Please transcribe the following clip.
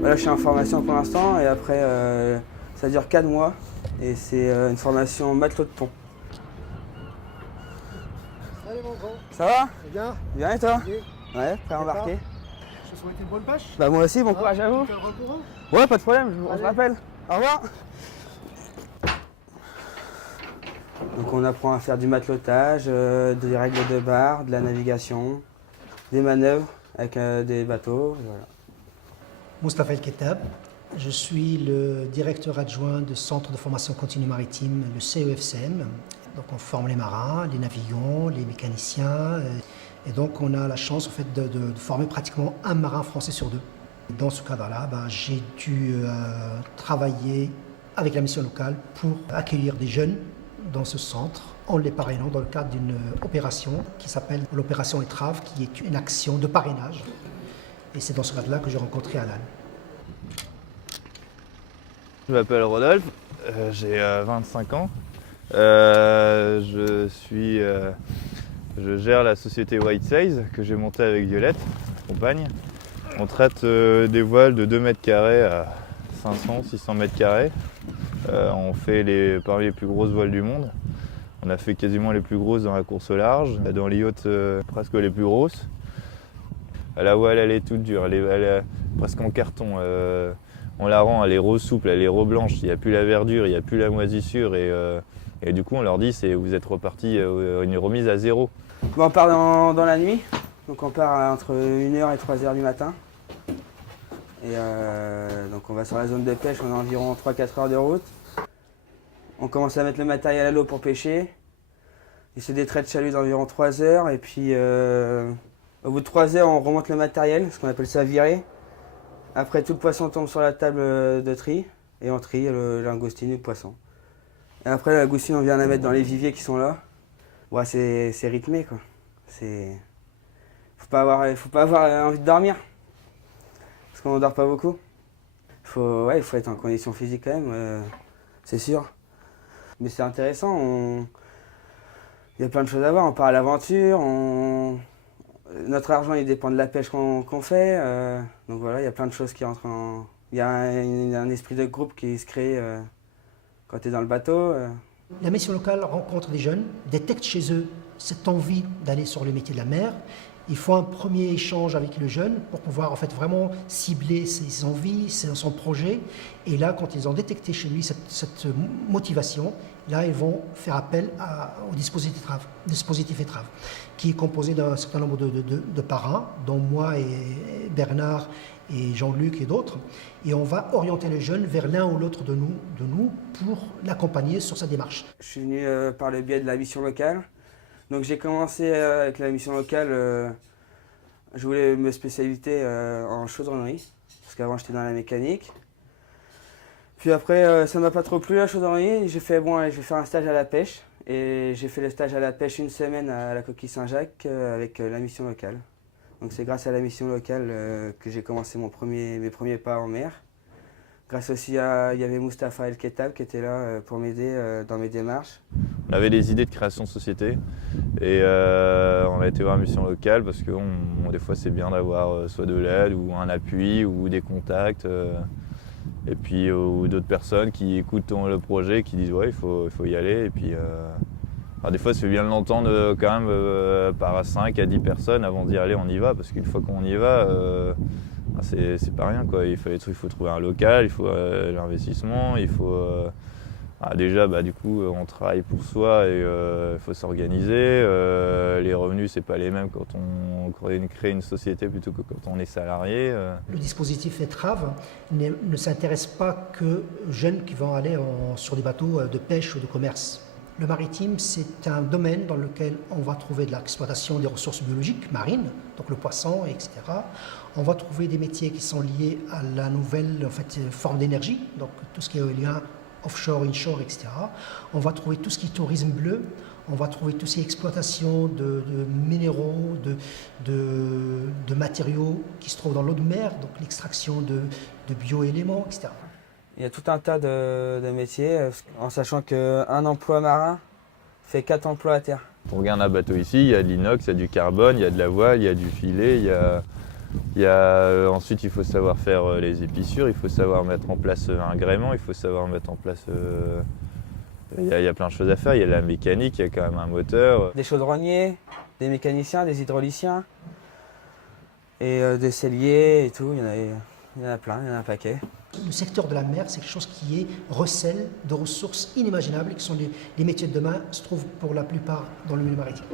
Voilà, je suis en formation pour l'instant et après ça dure 4 mois et c'est une formation matelot de pont. Salut mon grand. Ça va? C'est bien? Bien et toi? Oui. Ouais, prêt à embarquer? Je te souhaite une bonne pêche. Bah moi aussi, bon courage à vous. Tu tiendras au courant? Ouais, pas de problème, on se Allez. rappelle. Au revoir. Donc on apprend à faire du matelotage, des règles de barre, de la navigation, des manœuvres avec des bateaux, voilà. Moustapha El Kettab, je suis le directeur adjoint du Centre de formation continue maritime, le CEFCM. Donc on forme les marins, les navigants, les mécaniciens. Et donc on a la chance en fait, de former pratiquement un marin français sur deux. Dans ce cadre-là, j'ai dû travailler avec la mission locale pour accueillir des jeunes dans ce centre en les parrainant dans le cadre d'une opération qui s'appelle l'opération Étrave, qui est une action de parrainage. Et c'est dans ce cadre-là que j'ai rencontré Alan. Je m'appelle Rodolphe, j'ai 25 ans. Je gère la société White Sails que j'ai montée avec Violette, ma compagne. On traite des voiles de 2 mètres carrés à 500-600 mètres carrés. On fait parmi les plus grosses voiles du monde. On a fait quasiment les plus grosses dans la course au large, dans les yachts presque les plus grosses. La voile elle est toute dure, elle est presque en carton. On la rend, elle est rose souple, elle est rose blanche, il n'y a plus la verdure, il n'y a plus la moisissure et du coup on leur dit vous êtes reparti une remise à zéro. On part dans la nuit, donc on part entre 1h et 3h du matin. Et donc on va sur la zone de pêche, on a environ 3-4 heures de route. On commence à mettre le matériel à l'eau pour pêcher. Il se détraite de chalut d'environ 3 heures et puis au bout de 3 heures on remonte le matériel, ce qu'on appelle ça virer. Après tout le poisson tombe sur la table de tri et on trie le langoustine et le poisson. Et après la langoustine on vient la mettre dans les viviers qui sont là. Ouais, c'est rythmé quoi. Faut pas avoir envie de dormir. Parce qu'on ne dort pas beaucoup. Il faut être en condition physique quand même, c'est sûr. Mais c'est intéressant, il y a plein de choses à voir, on part à l'aventure, notre argent il dépend de la pêche qu'on fait. Donc voilà, il y a plein de choses qui entrent en... Il y a un esprit de groupe qui se crée quand tu es dans le bateau. La mission locale rencontre des jeunes, détecte chez eux cette envie d'aller sur le métier de la mer. Il faut un premier échange avec le jeune pour pouvoir en fait vraiment cibler ses envies, son projet. Et là, quand ils ont détecté chez lui cette motivation, là, ils vont faire appel au dispositif Étrave, qui est composé d'un certain nombre de parrains, dont moi et Bernard et Jean-Luc et d'autres. Et on va orienter le jeune vers l'un ou l'autre de nous pour l'accompagner sur sa démarche. Je suis venu par le biais de la mission locale. Donc j'ai commencé avec la mission locale, je voulais me spécialiser en chaudronnerie, parce qu'avant j'étais dans la mécanique. Puis après ça m'a pas trop plu la chaudronnerie, j'ai fait je vais faire un stage à la pêche. Et j'ai fait le stage à la pêche une semaine à la Coquille Saint-Jacques avec la mission locale. Donc c'est grâce à la mission locale que j'ai commencé mes premiers pas en mer. Grâce aussi il y avait Moustapha El Kettab qui était là pour m'aider dans mes démarches. On avait des idées de création de société et on a été voir la mission locale parce que des fois c'est bien d'avoir soit de l'aide ou un appui ou des contacts et puis ou d'autres personnes qui écoutent le projet, qui disent ouais il faut y aller et puis alors des fois c'est bien de l'entendre quand même par 5 à 10 personnes avant de dire allez on y va parce qu'une fois qu'on y va c'est pas rien quoi. Il faut trouver un local, il faut l'investissement, il faut déjà du coup on travaille pour soi et il faut s'organiser. Les revenus c'est pas les mêmes quand on crée une société plutôt que quand on est salarié. Le dispositif Étrave ne s'intéresse pas que aux jeunes qui vont aller sur des bateaux de pêche ou de commerce. Le maritime, c'est un domaine dans lequel on va trouver de l'exploitation des ressources biologiques marines, donc le poisson, etc. On va trouver des métiers qui sont liés à la nouvelle forme d'énergie, donc tout ce qui est éolien, offshore, inshore, etc. On va trouver tout ce qui est tourisme bleu, on va trouver tout ce qui est exploitation de minéraux, de matériaux qui se trouvent dans l'eau de mer, donc l'extraction de bioéléments, etc. Il y a tout un tas de métiers, en sachant qu'un emploi marin fait 4 emplois à terre. On regarde un bateau ici, il y a de l'inox, il y a du carbone, il y a de la voile, il y a du filet, ensuite il faut savoir faire les épissures, il faut savoir mettre en place un gréement, il faut savoir mettre en place... il y a plein de choses à faire, il y a la mécanique, il y a quand même un moteur. Des chaudronniers, des mécaniciens, des hydrauliciens, et des selliers et tout, il y en a plein, il y en a un paquet. Le secteur de la mer, c'est quelque chose qui est recèle de ressources inimaginables, qui sont les métiers de demain, se trouvent pour la plupart dans le milieu maritime.